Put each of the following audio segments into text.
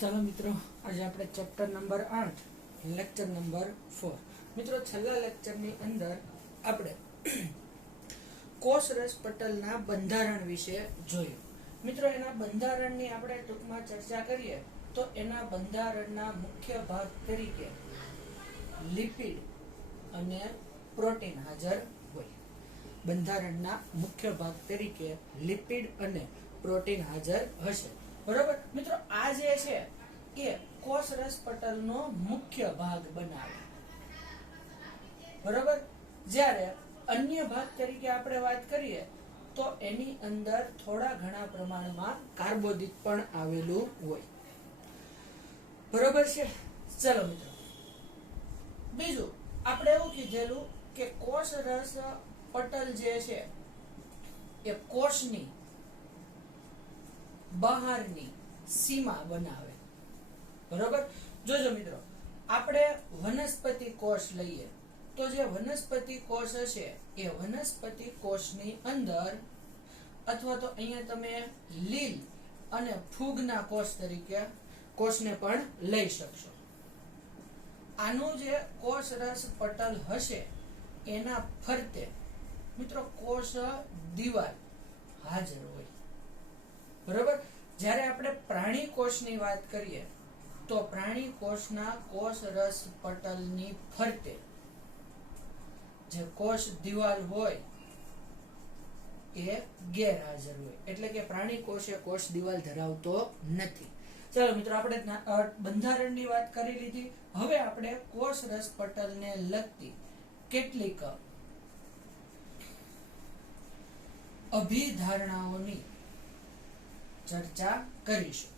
ચાલો મિત્રો, આજે આપણે ચેપ્ટર નંબર 8 લેક્ચર નંબર 4 મિત્રો, છેલ્લા લેક્ચરની અંદર આપણે કોષરસ પટલના બંધારણ વિશે જોયું. મિત્રો, એના બંધારણની આપણે ટૂંકમાં ચર્ચા કરીએ તો એના બંધારણના મુખ્ય ભાગ તરીકે લિપિડ અને પ્રોટીન હાજર હોય. બંધારણના મુખ્ય ભાગ તરીકે લિપિડ અને પ્રોટીન હાજર હશે. બરોબર મિત્રો, આ જે છે એ કોષરસ પટલનો મુખ્ય ભાગ બનાવે. બરોબર, જ્યારે અન્ય ભાગ તરીકે આપણે વાત કરીએ તો એની અંદર થોડા ઘણા પ્રમાણમાં કાર્બોદિત પણ આવેલું હોય. બરોબર છે. ચલો મિત્રો, બીજું આપણે એવું કીધેલું કે કોષરસ પટલ જે છે એ કોષની બહારની સીમા બનાવે. બરોબર, જોજો મિત્રો, આપણે વનસ્પતિ કોષ લઈએ તો જે વનસ્પતિ કોષ હશે એ વનસ્પતિ કોષની અંદર, અથવા તો અહીંયા તમે લીલ અને ફૂગના કોષ તરીકે કોષને પણ લઈ શકશો. આનું જે કોષરસ પટલ હશે એના ફરતે મિત્રો કોષ દિવાલ હાજર હોય. બરોબર, જ્યારે આપણે પ્રાણી કોષની વાત કરીએ તો પ્રાણી કોષના કોષરસ પટલની ફરતે જે કોષ દિવાલ હોય એ ગેરહાજર હોય, એટલે કે પ્રાણી કોષ એ કોષ દિવાલ ધરાવતો નથી. ચાલો મિત્રો, આપણે બંધારણની વાત કરી લીધી. હવે આપણે કોષરસ પટલને લગતી કેટલીક અભિધારણાઓની ચર્ચા કરીશું.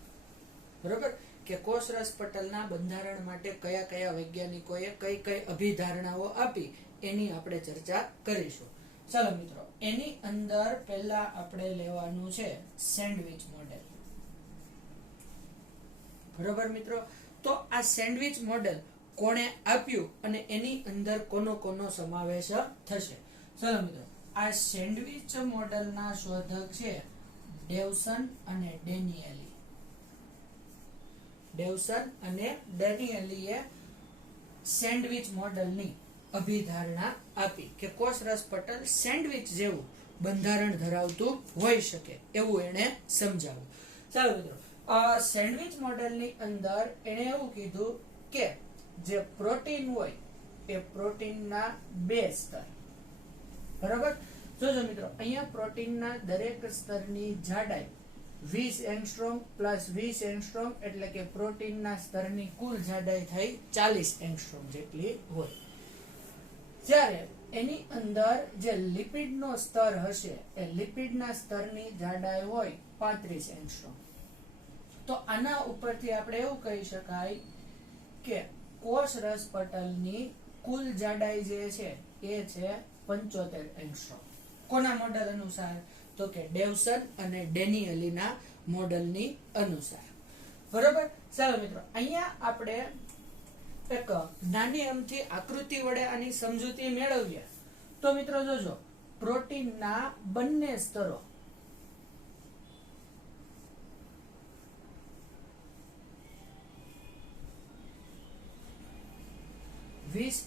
બરોબર, કે કોષરસ પટલના બંધારણ માટે કયા કયા વૈજ્ઞાનિકોએ કઈ કઈ અભિધારણાઓ આપી એની આપણે ચર્ચા કરીશું. ચાલો મિત્રો, એની અંદર પહેલા આપણે લેવાનું છે સેન્ડવિચ મોડેલ. બરોબર મિત્રો, તો આ સેન્ડવિચ મોડેલ કોણે આપ્યું અને એની અંદર કોનો કોનો સમાવેશ થશે? ચાલો મિત્રો, આ સેન્ડવિચ મોડેલના શોધક છે ડેવસન અને ડેનિયલી. ડેવસન અને ડેનિયલીએ સેન્ડવિચ મોડેલની અભિધારણા આપી કે કોષરસ પટલ સેન્ડવિચ જેવું બંધારણ ધરાવતું હોઈ શકે એવું એણે સમજાવ્યું. ચાલો મિત્રો, આ સેન્ડવિચ મોડેલની અંદર એણે એવું કીધું કે જે પ્રોટીન હોય એ પ્રોટીનના બે સ્તર. બરાબર, જોજો મિત્રો, અહીંયા પ્રોટીનના દરેક સ્તરની જાડાઈ 20 એંગસ્ટ્રોમ પ્લસ 20 એંગસ્ટ્રોમ, એટલે કે પ્રોટીનના સ્તરની કુલ જાડાઈ થઈ 40 એંગસ્ટ્રોમ જેટલી હોય. જ્યારે એની અંદર જે લિપિડનો સ્તર હશે એ લિપિડના સ્તરની જાડાઈ હોય 35 એંગસ્ટ્રોમ. તો આના ઉપરથી આપણે એવું કહી શકાય કે કોષરસ પટલની કુલ જાડાઈ જે છે એ છે 75 એંગસ્ટ્રોમ. કોના મોડેલ અનુસાર? તો કે ડેવસન અને ડેનિયલીના મોડેલની અનુસાર. બરોબર, ચાલો મિત્રો, અહીંયા આપણે એક નાની અમથી આકૃતિ વડે આની સમજૂતી મેળવીએ તો મિત્રો જોજો, પ્રોટીનના બંને સ્તરો વીસ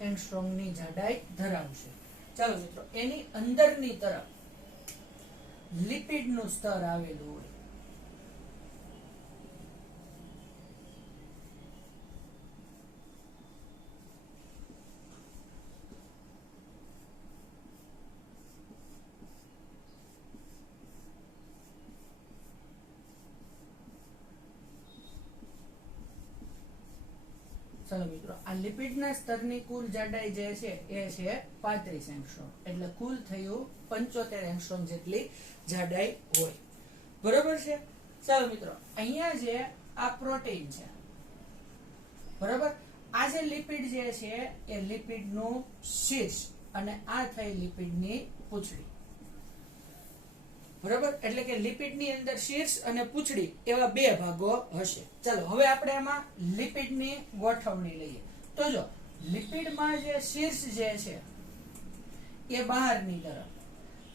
એંગસ્ટ્રોમની જાડાઈ ધરાવશે. ચાલો મિત્રો, એની અંદરની તરફ લિપિડનું સ્તર આવેલું હોય. ચાલો મિત્રો, આ લિપિડના સ્તરની કુલ જાડાઈ જે છે એ છે 35 એંગસ્ટ્રોમ, એટલે કુલ થયું 75 એંગસ્ટ્રોમ જેટલી જાડાઈ હોય. બરોબર છે. ચાલો મિત્રો, અહીંયા જે આ પ્રોટીન છે, બરોબર, આ જે લિપિડ જે છે એ લિપિડનું શીર્ષ અને આ થઈ લિપિડની પૂંછડી. બરોબર, એટલે કે લિપિડની અંદર શીર્ષ અને પૂંછડી એવા બે ભાગો હશે. ચાલો હવે આપણે એમાં લિપિડની ગોઠવણી લઈએ તો જો, લિપિડમાં જે શીર્ષ જે છે એ બહારની તરફ,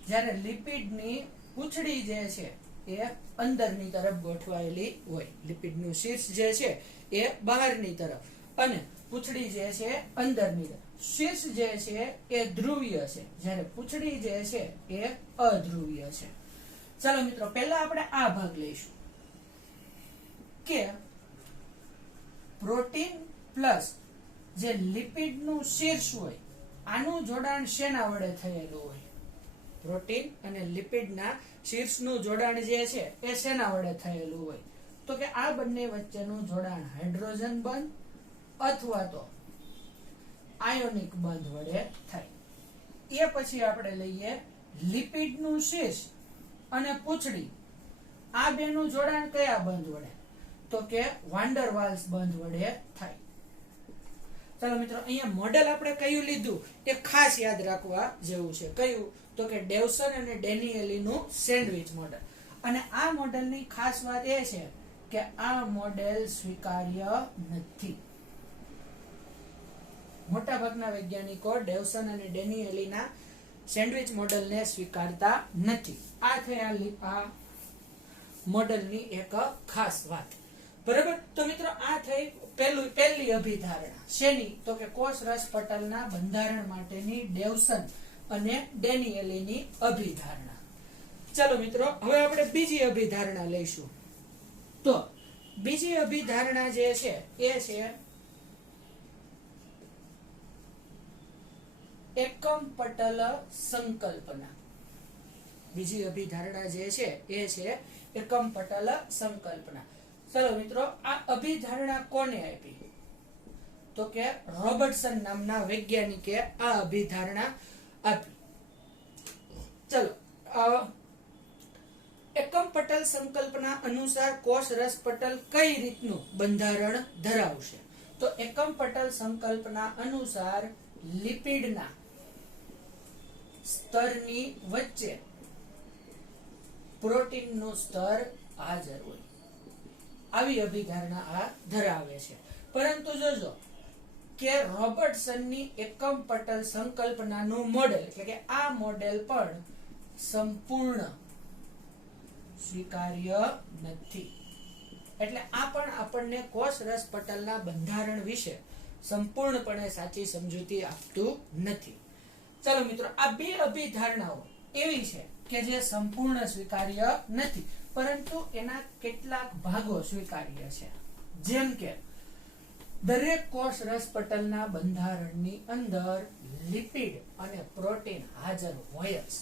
જ્યારે લિપિડની પૂંછડી જે છે એ અંદરની તરફ ગોઠવાયેલી હોય, લિપિડનું શીર્ષ જે છે એ બહારની તરફ અને પૂંછડી જે છે અંદરની તરફ. શીર્ષ જે છે એ ધ્રુવીય છે, જ્યારે પૂંછડી જે છે એ અધ્રુવીય છે. ચાલો મિત્રો, પહેલા આપણે આ ભાગ લઈશું કે પ્રોટીન પ્લસ જે લિપિડનું શીર્ષ હોય આનું જોડાણ શેના વડે થયેલું હોય? પ્રોટીન અને લિપિડના શીર્ષનું જોડાણ જે છે એ શેના વડે થયેલું હોય? તો કે આ બંને વચ્ચેનું જોડાણ હાઇડ્રોજન બંધ અથવા તો આયોનિક બંધ વડે થાય. એ પછી આપણે લઈએ લિપિડનું શીર્ષ અને પૂંછડી, આ બેનું જોડાણ કયા બંધ વડે? તો કે વાન્ડર વાલ્સ બંધ વડે થાય. ચાલો મિત્રો, અહીંયા મોડેલ આપણે કયું લીધું એ ખાસ યાદ રાખવા જેવું છે. કયું? તો કે ડેવસન અને ડેનિયલીનું સેન્ડવિચ મોડેલ. અને આ મોડેલની ખાસ વાત એ છે કે આ મોડેલ સ્વીકાર્ય નથી. મોટાભાગના વૈજ્ઞાનિકો ડેવસન અને ડેનિયલીના સેન્ડવિચ મોડેલને સ્વીકારતા નથી. આ થઈ આ મોડેલની એક ખાસ વાત. બરાબર? તો મિત્રો, આ થઈ પહેલી અભિધારણા. શેની? તો કે કોષરસ પટલના બંધારણ માટેની ડેવસન અને ડેનિયલીની અભિધારણા. ચાલો મિત્રો, હવે આપણે બીજી અભિધારણા લઈશું. તો બીજી અભિધારણા જે છે એ છે એકમ પટલ સંકલ્પના. બીજી અભિધારણા જે છે એ છે એકમ પટલ સંકલ્પના. ચલો મિત્રો, આ અભિધારણા કોને આપી? તો કે રોબર્ટસન નામના વૈજ્ઞાનિકે આ અભિધારણા આપી. ચલો, એકમ પટલ સંકલ્પના અનુસાર કોષરસ પટલ કઈ રીતનું બંધારણ ધરાવશે? તો એકમ પટલ સંકલ્પના અનુસાર લિપિડના સ્તરની વચ્ચે પ્રોટીનનું સ્તર હાજર હોય, આવી અભિધારણા આ ધરાવે છે. પરંતુ જોજો કે રોબર્ટસનની એકમ પટલ સંકલ્પનાનું મોડેલ એટલે કે આ મોડેલ પણ સંપૂર્ણ સ્વીકાર્ય નથી. એટલે આ પણ આપણને કોષરસ પટલના બંધારણ વિશે સંપૂર્ણપણે સાચી સમજૂતી આપતું નથી. ચાલો મિત્રો, આ બે અભિધારણાઓ એવી છે કે જે સંપૂર્ણ સ્વીકાર્ય નથી, પરંતુ એના કેટલાક ભાગો સ્વીકાર્ય છે. જેમ કે દરેક કોષરસ પટલના બંધારણની અંદર લિપિડ અને પ્રોટીન હાજર હોય જ.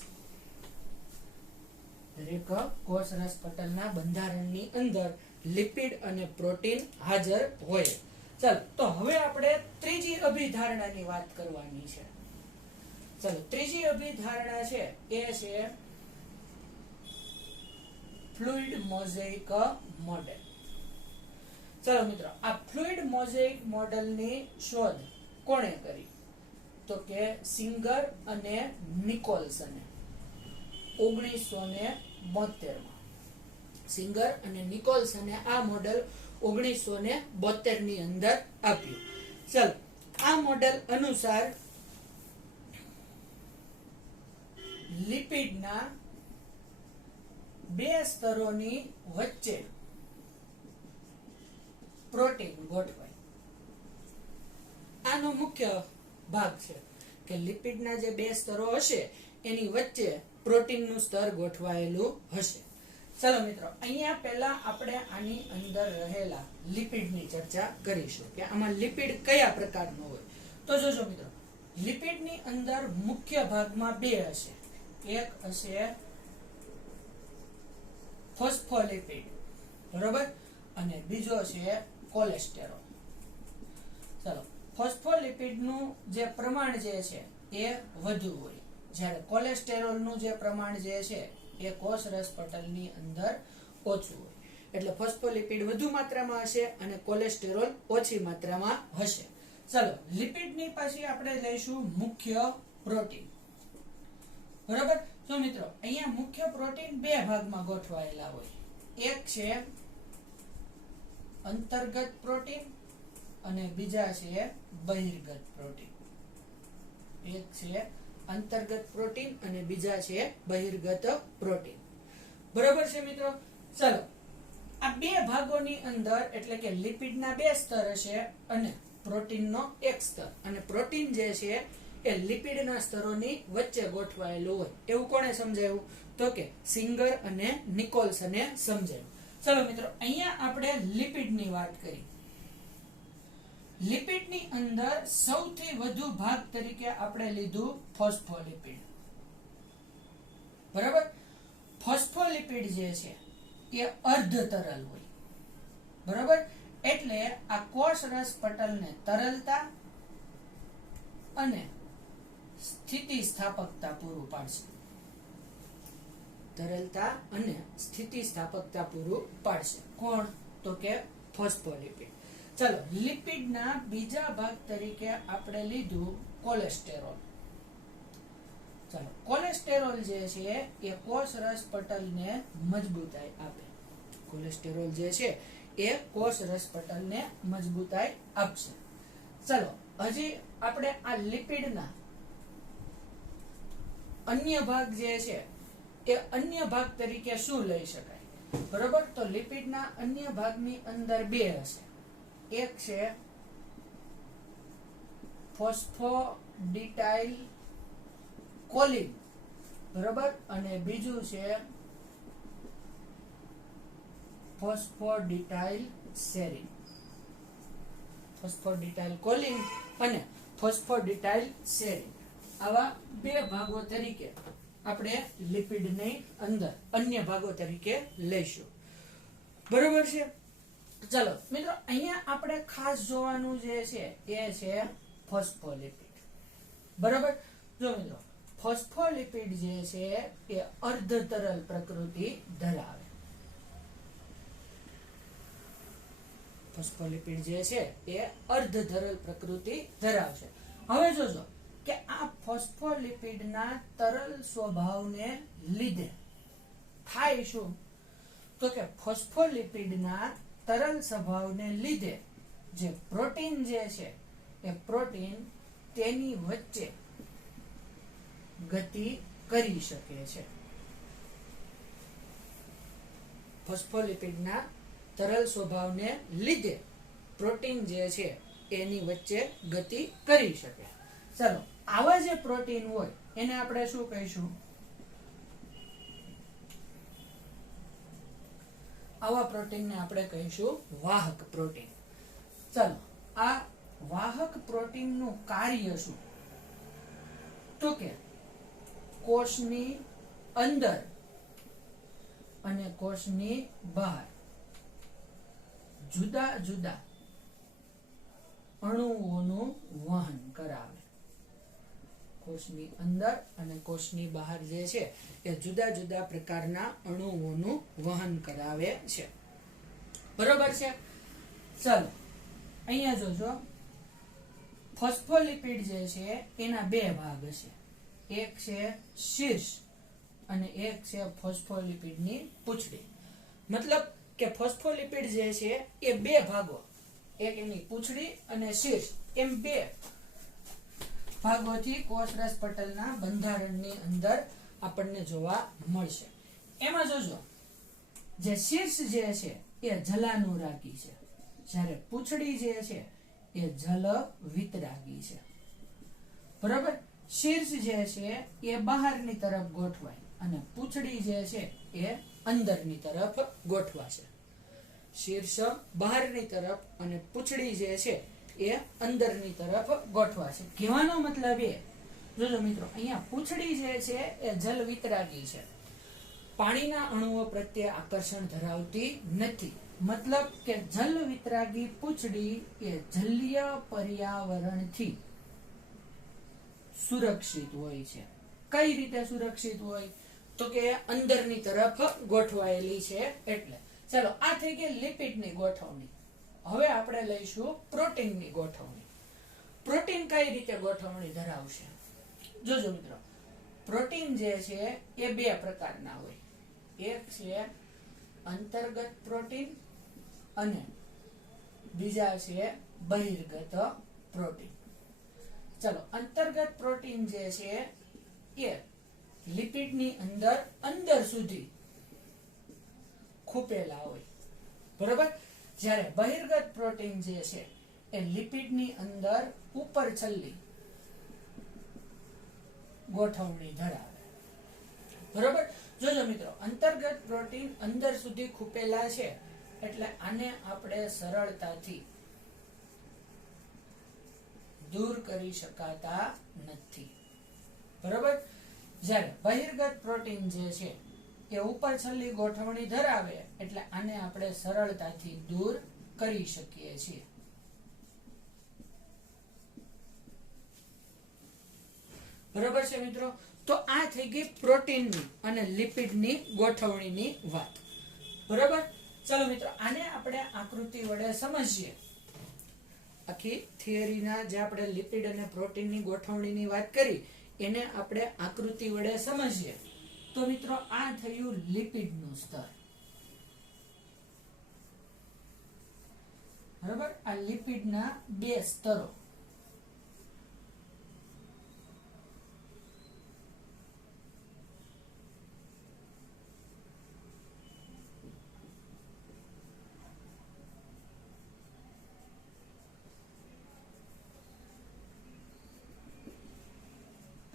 દરેક કોષરસ પટલના બંધારણની અંદર લિપિડ અને પ્રોટીન હાજર હોય. ચાલો, તો હવે આપણે ત્રીજી અભિધારણાની વાત કરવાની છે. ચાલો, ત્રીજી અભિધારણા છે એ છે ફ્લુઇડ મોઝેઇક મોડેલ. ચાલો મિત્રો, આ ફ્લુઇડ મોઝેઇક મોડેલની શોધ કોણે કરી? તો કે સિંગર અને નિકોલસને 1972 માં. સિંગર અને નિકોલસને આ મોડેલ 1972 ની અંદર આપ્યું. ચાલો, આ મોડેલ અનુસાર લિપિડના બે સ્તરોની વચ્ચે પ્રોટીન ગોઠવાય. આનો મુખ્ય ભાગ છે કે લિપિડના જે બે સ્તરો હશે એની વચ્ચે પ્રોટીનનું સ્તર ગોઠવાયેલું હશે. ચાલો મિત્રો, અહીંયા પહેલા આપણે આની અંદર રહેલા લિપિડની ચર્ચા કરીશું કે આમાં લિપિડ કયા પ્રકારનો હોય. તો જોજો મિત્રો, લિપિડની અંદર મુખ્ય ભાગમાં બે હશે. એક હશે ફોસ્ફોલિપિડ, બરોબર, અને બીજો છે કોલેસ્ટેરોલ. ચાલો, ફોસ્ફોલિપિડનું જે પ્રમાણ જે છે એ વધુ હોય, જ્યારે કોલેસ્ટેરોલનું જે પ્રમાણ જે છે એ કોષરસ પટલની અંદર ઓછું હોય. એટલે ફોસ્ફોલિપિડ વધુ માત્રામાં હશે અને કોલેસ્ટેરોલ ઓછી માત્રામાં હશે. ચાલો, લિપિડની પછી આપણે લઈશું મુખ્ય પ્રોટીન. બરાબર? તો મિત્રો, અહીંયા મુખ્ય પ્રોટીન બે ભાગમાં ગોઠવાયેલા હોય. એક છે અંતર્ગત પ્રોટીન અને બીજા છે બહિર્ગત પ્રોટીન. એક છે અંતર્ગત પ્રોટીન અને બીજા છે બહિર્ગત પ્રોટીન. બરાબર છે મિત્રો. ચાલો આ બે ભાગોની અંદર એટલે કે લિપિડના બે સ્તર હશે અને પ્રોટીનનો એક સ્તર, અને પ્રોટીન જે છે એ લિપિડના સ્તરોની વચ્ચે ગોઠવાયેલું હોય એવું કોણે સમજાવ્યું? તો કે સિંગર અને નિકોલ્સને સમજાવ્યું. ચલો મિત્રો, અહીંયા આપણે લિપિડની વાત કરી. લિપિડની અંદર સૌથી વધુ ભાગ તરીકે આપણે લીધું ફોસ્ફોલિપિડ. બરાબર. ફોસ્ફોલિપિડ જે છે એ અર્ધ તરલ હોય. બરાબર. એટલે આ કોષરસ પટલને તરલતા અને સ્થિતિસ્થાપકતા પૂરું પાડશે. તરલતા અને સ્થિતિસ્થાપકતા પૂરું પાડશે. કોણ? તો કે ફોસ્ફોલિપિડ. ચલો, લિપિડના બીજા ભાગ તરીકે આપણે લીધું કોલેસ્ટેરોલ. ચલો, કોલેસ્ટેરોલ જે છે એ કોષરસ પટલને મજબૂતાઈ આપે. કોલેસ્ટેરોલ જે છે એ કોષરસ પટલને મજબૂતાઈ આપશે. ચલો, હજી આપણે આ લિપિડના અન્ય ભાગ જે છે એ અન્ય ભાગ તરીકે શું લઈ શકાય? બરોબર. તો લિપિડના અન્ય ભાગની અંદર બે હશે. એક છે ફોસ્ફોડિટાઇલ કોલિન, બરોબર, અને બીજું છે ફોસ્ફોડિટાઇલ સેરીન. ફોસ્ફોડિટાઇલ કોલિન અને ફોસ્ફોડિટાઇલ સેરીન, આવા બે ભાગો તરીકે આપણે લિપિડની અંદર અન્ય ભાગો તરીકે લઈશું. બરોબર છે. ચાલો મિત્રો, અહીંયા આપણે ખાસ જોવાનું જે છે એ છે ફોસ્ફોલિપિડ. બરોબર. જો મિત્રો, ફોસ્ફોલિપિડ જે છે એ અર્ધ તરલ પ્રકૃતિ ધરાવે. ફોસ્ફોલિપિડ જે છે એ અર્ધ તરલ પ્રકૃતિ ધરાવશે. હવે જોજો કે આ ફોસ્ફોલિપિડના તરલ સ્વભાવને લીધે થાય શું? તો કે ફોસ્ફોલિપિડના તરલ સ્વભાવને લીધે જે પ્રોટીન જે છે એ પ્રોટીન તેની વચ્ચે ગતિ કરી શકે છે. ફોસ્ફોલિપિડના તરલ સ્વભાવને લીધે પ્રોટીન જે છે એની વચ્ચે ગતિ કરી શકે. ચાલો, આવા જે પ્રોટીન હોય એને આપણે શું કહીશું? આવા પ્રોટીનને આપણે કહીશું વાહક પ્રોટીન. ચાલો, આ વાહક પ્રોટીનનું કાર્ય શું? તો કે કોષની અંદર અને કોષની બહાર જુદા જુદા અણુઓનું વહન કરાવે. કોષની અંદર અને કોષની બહાર જે છે એ જુદા જુદા પ્રકારના અણુઓનું વહન કરાવે છે. બરોબર છે. ચાલો, અહીંયા જોજો, ફોસ્ફોલિપિડ જે છે એના બે ભાગ હશે. એક છે શીર્ષ અને એક છે ફોસ્ફોલિપિડની પૂંછડી. મતલબ કે ફોસ્ફોલિપિડ જે છે એ બે ભાગો, એક એની પૂંછડી અને શીર્ષ, એમ બે ભાગોથી કોષરસ પટલના બંધારણની અંદર આપણને જોવા મળશે. એમાં જોજો, જે શીર્ષ જે છે એ જલાનુરાગી છે, જ્યારે પૂંછડી જે છે એ જલ વિતરાગી છે. બરાબર. શીર્ષ જે છે એ બહારની તરફ ગોઠવાય અને પૂંછડી જે છે એ અંદરની તરફ ગોઠવાશે. શીર્ષ બહારની તરફ અને પૂંછડી જે છે એ અંદરની તરફ ગોઠવાશે. કહેવાનો મતલબ એ, જોજો મિત્રો, અહીંયા પૂંછડી જે છે એ જલ વિતરાગી છે, પાણીના અણુઓ પ્રત્યે આકર્ષણ ધરાવતી નથી. મતલબ કે જલ વિતરાગી પૂંછડી એ જલીય પર્યાવરણથી સુરક્ષિત હોય છે. કઈ રીતે સુરક્ષિત હોય? તો કે અંદરની તરફ ગોઠવાયેલી છે એટલે. ચાલો, આ થઈ ગઈ લિપિડની ગોઠવણી. હવે આપણે લઈશું પ્રોટીનની ગોઠવણી. પ્રોટીન કઈ રીતે ગોઠવણી ધરાવશે? જોજો મિત્રો, પ્રોટીન જે છે એ બે પ્રકારના હોય. એક છે અંતર્ગત પ્રોટીન અને બીજા છે બહિર્ગત પ્રોટીન. ચલો, અંતર્ગત પ્રોટીન જે છે એ લિપિડની અંદર સુધી ખૂપેલા હોય, બરોબર. જ્યારે બહિર્ગત પ્રોટીન જે છે એ લિપિડની અંદર ઉપર છલ્લી ગોઠવણી ધરાવે, બરોબર. જોજો મિત્રો, અંતર્ગત પ્રોટીન અંદર સુધી ખૂપેલા છે એટલે આને આપણે સરળતાથી દૂર કરી શકાતા નથી, બરોબર. જ્યારે બહિર્ગત પ્રોટીન જે છે એ ઉપર છલ્લી ગોઠવણી ધરાવે એટલે આને આપણે સરળતાથી દૂર કરી શકીએ છીએ. બરોબર છે મિત્રો. તો આ થઈ ગઈ પ્રોટીનની અને લિપિડની ગોઠવણીની વાત, બરોબર. ચલો મિત્રો, આને આપણે આકૃતિ વડે સમજીએ. આખી થિયરીના જે આપણે લિપિડ અને પ્રોટીનની ગોઠવણીની વાત કરી એને આપણે આકૃતિ વડે સમજીએ. તો મિત્રો, આ થયું લિપિડનું સ્તર, બરોબર. આ લિપિડના બે સ્તરો,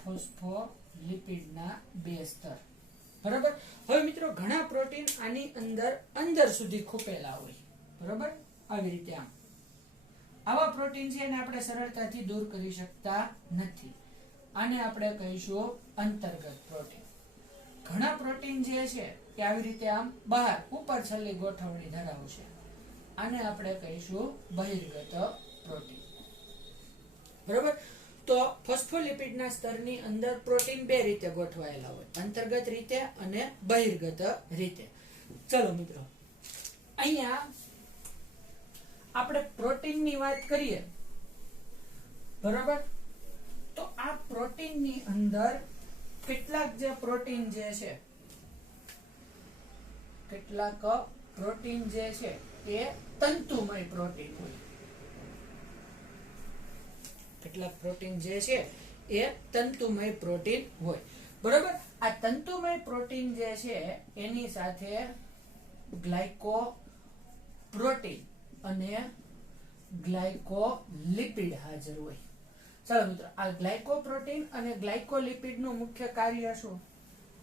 ફોસ્ફોલિપિડના બે સ્તર, બરાબર. હવે મિત્રો, ઘણા પ્રોટીન આની અંદર સુધી ખૂપેલા હોય, બરાબર. આવી રીતે આવા પ્રોટીન છે એને આપણે સરળતાથી દૂર કરી શકતા નથી. આને આપણે કહીશું અંતર્ગત પ્રોટીન. ઘણા પ્રોટીન જે છે એ આવી રીતે બહાર ઉપર છલ્લી ગોઠવણી ધરાવશે. આને આપણે કહીશું બહિર્ગત પ્રોટીન, બરાબર. તો ફોસ્ફોલિપિડના સ્તરની અંદર પ્રોટીન બે રીતે ગોઠવાયેલા હોય, અંતર્ગત રીતે અને બહિર્ગત રીતે. ચલો મિત્રો, અહીંયા આપણે પ્રોટીનની વાત કરીએ, બરાબર. તો આ પ્રોટીનની અંદર કેટલાક જે પ્રોટીન જે છે, કેટલાક પ્રોટીન જે છે એ તંતુમય પ્રોટીન હોય. કેટલાક પ્રોટીન જે છે એ તંતુમય પ્રોટીન હોય, બરોબર. આ તંતુમય પ્રોટીન જે છે એની સાથે ગ્લાયકોપ્રોટીન અને ગ્લાયકોલિપિડ હાજર હોય. ચાલો મિત્રો, આ ગ્લાયકોપ્રોટીન અને ગ્લાયકોલિપિડ નું મુખ્ય કાર્ય શું?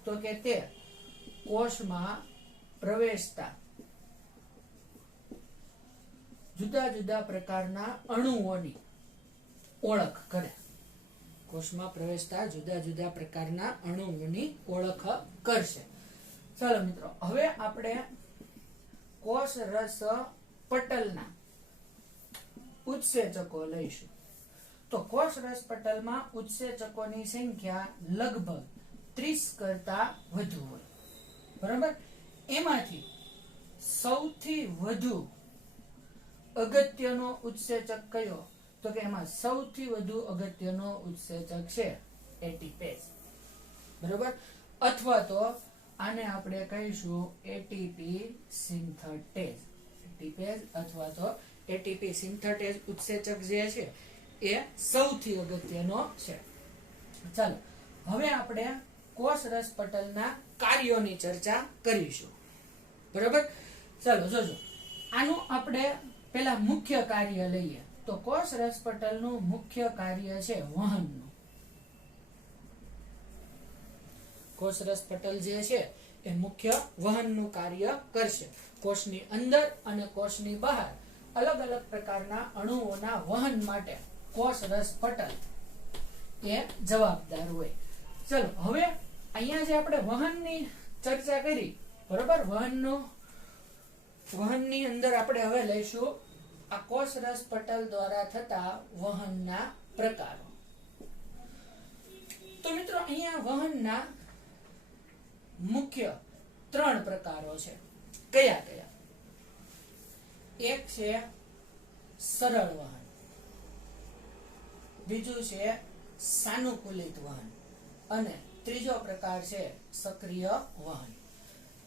તો કે તે કોષમાં પ્રવેશતા જુદા જુદા પ્રકારના અણુઓની ઓળખ કરે. કોષમાં પ્રવેશતા જુદા જુદા પ્રકારના અણુઓની ઓળખ કરશે. ચાલો મિત્રો, હવે આપણે કોષ રસ પટલના ઉત્સેચકો લઈશું. તો કોષ રસ પટલમાં ઉત્સેચકોની સંખ્યા લગભગ 30 કરતા વધુ હોય, બરાબર. એમાંથી સૌથી વધુ અગત્યનો ઉત્સેચક કયો? તો કે એમાં સૌથી વધુ અગત્યનો ઉત્સેચક છે એટીપેઝ, બરાબર. અથવા તો આને આપણે કહીશું એટીપી સિન્થેટેઝ. એટીપેઝ અથવા તો એટીપી સિન્થેટેઝ ઉત્સેચક જે છે એ સૌથી અગત્યનો છે. ચાલો, હવે આપણે કોષ રસ પટલના કાર્યોની ચર્ચા કરીશું, બરાબર. ચાલો જોજો, આનું આપણે પેલા મુખ્ય કાર્ય લઈએ. તો કોષ રસ પટલનું મુખ્ય કાર્ય છે વહનનું. કોષ રસ પટલ જે છે એ મુખ્ય વહનનું કાર્ય કરશે. કોષની અંદર અને કોષની બહાર અલગ અલગ પ્રકારના અણુઓના વહન માટે કોષ રસ પટલ એ જવાબદાર હોય. ચલો, હવે અહીંયા જે આપણે વહનની ચર્ચા કરી, બરોબર. વહનની અંદર આપણે હવે લઈશું આ કોષ રસ પટલ દ્વારા થતા વહનના પ્રકારો. તો મિત્રો, અહીંયા વહનના મુખ્ય 3 પ્રકારો છે. કયા કયા? એક છે સરળ વહન, બીજું છે સાનુકૂલિત વહન અને ત્રીજો પ્રકાર છે સક્રિય વહન.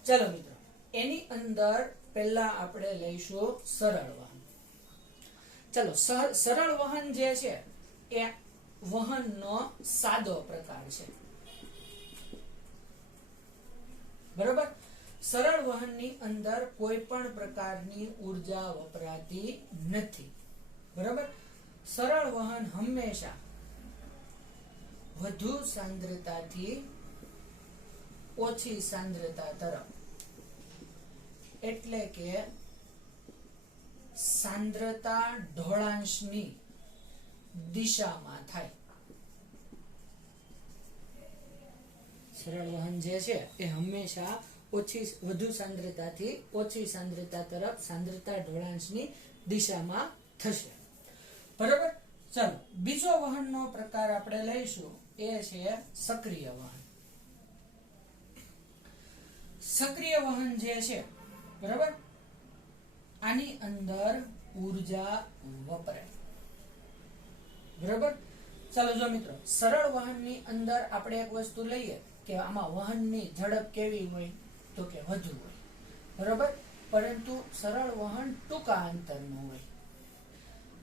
ચલો મિત્રો, એની અંદર પહેલા આપણે લઈશું સરળ વહન. ચલો, સરળ વહન જે છે એ વહનનો સાદો પ્રકાર છે, બરોબર. સરળ વહનની અંદર કોઈ પણ પ્રકારની ઉર્જા વપરાતી નથી. બરાબર. સરળ વહન હંમેશા વધુ સાંદ્રતાથી ઓછી સાંદ્રતા તરફ, એટલે કે સાંદ્રતા ઢોળાંશની દિશામાં થાય. સરળ વહન જે છે એ હંમેશા વધુ સાંદ્રતાથી ઓછી સાંદ્રતા તરફ સાંદ્રતા ઢોળાંશની દિશામાં થશે. બરાબર. ચાલો, બીજો વહનનો પ્રકાર આપણે લઈશું, એ છે સક્રિય વહન. સક્રિય વહન જે છે, બરાબર, આની અંદર ઉર્જા વપરાય. બરાબર. ચાલો જો મિત્રો, સરળ વહનની અંદર આપણે એક વસ્તુ લઈએ કે આમાં વહનની ઝડપ કેવી હોય, તો કે વધુ હોય. બરાબર. પરંતુ સરળ વહન ટૂંકા અંતરનું હોય.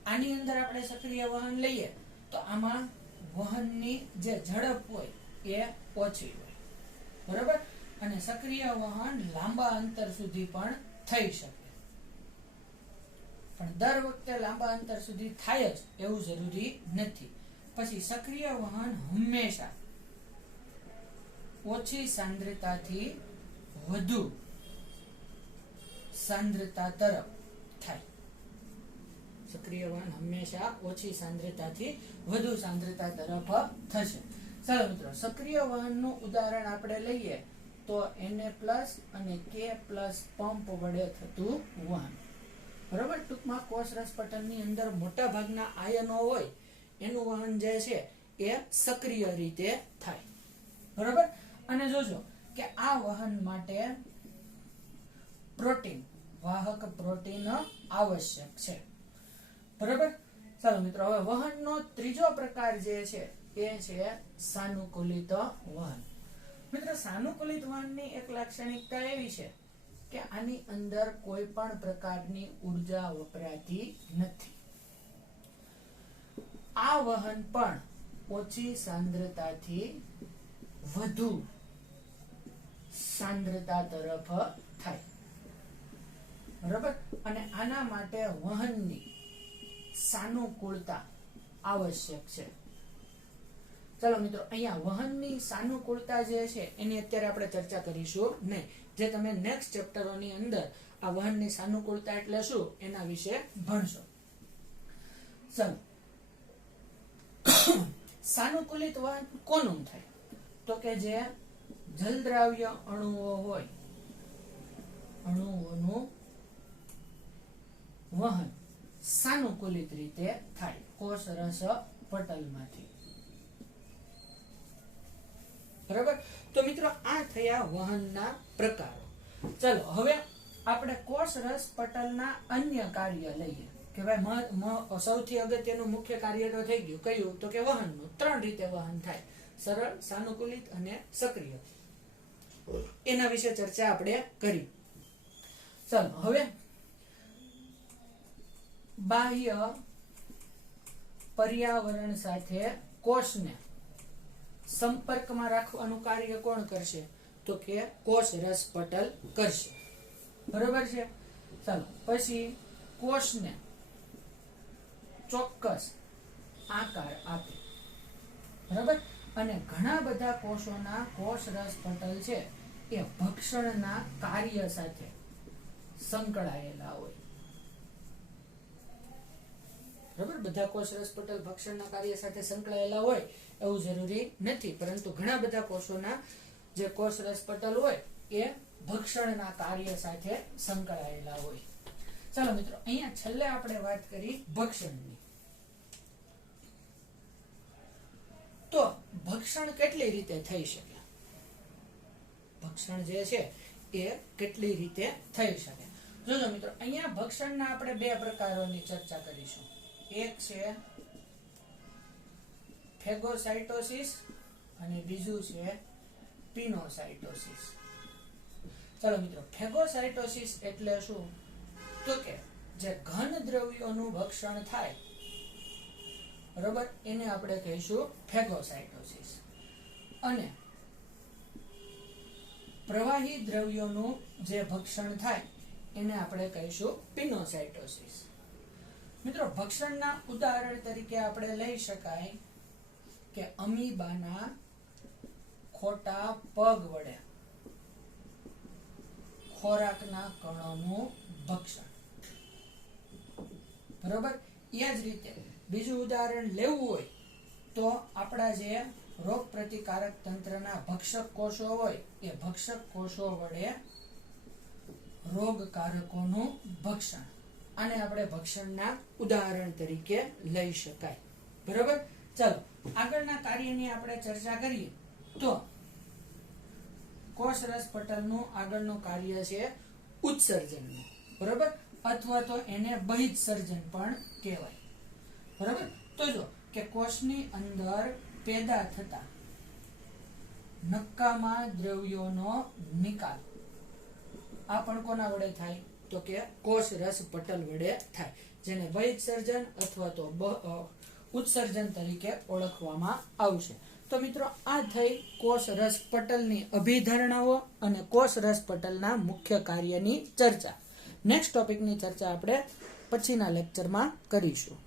આની અંદર આપણે સક્રિય વહન લઈએ તો આમાં વહનની જે ઝડપ હોય એ ઓછી હોય. બરાબર. અને સક્રિય વહન લાંબા અંતર સુધી પણ થઈ શકે, પણ દર વખતે લાંબા અંતર સુધી થાય જ એવું જરૂરી નથી. પછી સક્રિય વહન હંમેશા ઓછી સાંદ્રતાથી વધુ સાંદ્રતા તરફ થાય. સક્રિય વહન હંમેશા ઓછી સાંદ્રતાથી વધુ સાંદ્રતા તરફ થશે. ચાલો મિત્રો, સક્રિય વહનનું ઉદાહરણ આપણે લઈએ તો Na+ અને K+ પંપ વડે થતું વહન. બરાબર. ટૂંકમાં કોષરસ પટલની અંદર મોટા ભાગના આયનો હોય એનું વહન જે છે એ સક્રિય રીતે થાય. બરાબર. અને જોજો કે આ વહન માટે પ્રોટીન, વાહક પ્રોટીન આવશ્યક છે. બરાબર. ચાલો મિત્રો, હવે વહનનો ત્રીજો પ્રકાર જે છે એ છે સાનુકૂલિત વહન. મિત્રો, સાનુકૂલિત વહનની એક લાક્ષણિકતા એવી છે કે આની અંદર કોઈ પણ પ્રકારની ઉર્જા વપરાતી નથી. આ વહન પણ ઓછી સાંદ્રતાથી વધુ સાંદ્રતા તરફ થાય. બરાબર. અને આના માટે વહનની સાનુકૂળતા આવશ્યક છે. ચાલો મિત્રો, અહીંયા વહનની સાનુકૂળતા જે છે એની અત્યારે આપણે ચર્ચા કરીશું નહીં. જે તમે નેક્સ્ટ ચેપ્ટરોની અંદર આ વહનની સાનુકૂળતા એટલે શું એના વિશે ભણશો. ચાલો, સાનુકૂલિત વહન કોનું થાય, તો કે જે જલદ્રાવ્ય અણુઓ હોય, અણુઓનું વહન સાનુકૂલિત રીતે થાય કોષરસ પટલમાંથી. બરાબર. તો મિત્રો, આ થયા વહનના પ્રકારો. ચલો, હવે આપણે કોષરસ પટલના અન્ય કાર્ય લઈએ કે ભાઈ સૌથી અગત્યનું મુખ્ય કાર્ય તો થઈ ગયું. કયું? તો કે વહનનું. 3 રીતે વહન થાય: સરળ, સાનુકૂલિત અને સક્રિય. એના વિશે ચર્ચા આપણે કરી. ચાલો, હવે બાહ્ય પર્યાવરણ સાથે કોષને સંપર્કમાં રાખવાનું કાર્ય કોણ કરશે? તો કે કોષરસ પટલ કરશે. બરોબર છે. ચાલો, પછી કોષને ચોક્કસ આકાર આપે. બરાબર. અને ઘણા બધા કોષોના કોષરસ પટલ છે એ ભક્ષણના કાર્ય સાથે સંકળાયેલા હોય. બરાબર. બધા કોષરસ પટલ ભક્ષણના કાર્ય સાથે સંકળાયેલા હોય એવું જરૂરી નથી, પરંતુ ઘણા બધા કોષોના જે કોષરસ પટલ હોય એ ભક્ષણના કાર્ય સાથે સંકળાયેલા હોય. ચાલો મિત્રો, અહીંયા છેલ્લે આપણે વાત કરી ભક્ષણની. તો ભક્ષણ કેટલી રીતે થઈ શકે? ભક્ષણ જે છે એ કેટલી રીતે થઈ શકે? જોજો મિત્રો, અહીંયા ભક્ષણના આપણે 2 પ્રકારોની ચર્ચા કરીશું. એક છે ફેગોસાઇટોસિસ અને બીજું છે પિનોસાઇટોસિસ. ચાલો મિત્રો, ફેગોસાઇટોસિસ એટલે શું? તો કે જે ઘન દ્રવ્યોનું ભક્ષણ થાય, બરોબર, એને આપણે કહીશું ફેગોસાઇટોસિસ. અને પ્રવાહી દ્રવ્યોનું જે ભક્ષણ થાય એને આપણે કહીશું પિનોસાઇટોસિસ. મિત્રો, ભક્ષણના ઉદાહરણ તરીકે આપણે લઈ શકાય કે અમીબાના ખોટા પગ વડે ખોરાકના કણોનું ભક્ષણ. બરોબર. એ જ રીતે બીજું ઉદાહરણ લેવું હોય તો આપણા જે રોગ પ્રતિકારક તંત્રના ભક્ષક કોષો હોય એ ભક્ષક કોષો વડે રોગકારકોનું ભક્ષણ. આને આપણે ભક્ષણના ઉદાહરણ તરીકે લઈ શકાય. બરોબર. ચાલો આગળના કાર્યની આપણે ચર્ચા કરીએ તો કોષરસ પટલનું આગળનું કાર્ય છે ઉત્સર્જનનું. બરોબર. અથવા તો એને બહિર્ત્સર્જન પણ કહેવાય. બરોબર. તો જો કે કોષની અંદર પેદા થતા નક્કામાં દ્રવ્યોનો નિકાલ આ પણ કોના વડે થાય તો કે કોષરસ પટલ વડે થાય, જેને બહિર્ત્સર્જન અથવા તો ઉત્સર્જન તરીકે ઓળખવામાં આવશે. તો મિત્રો, આ થઈ કોષરસ પટલની અભિધારણાઓ અને કોષરસ પટલના મુખ્ય કાર્યની ચર્ચા. નેક્સ્ટ ટોપિકની ચર્ચા આપણે પછીના લેક્ચરમાં કરીશું.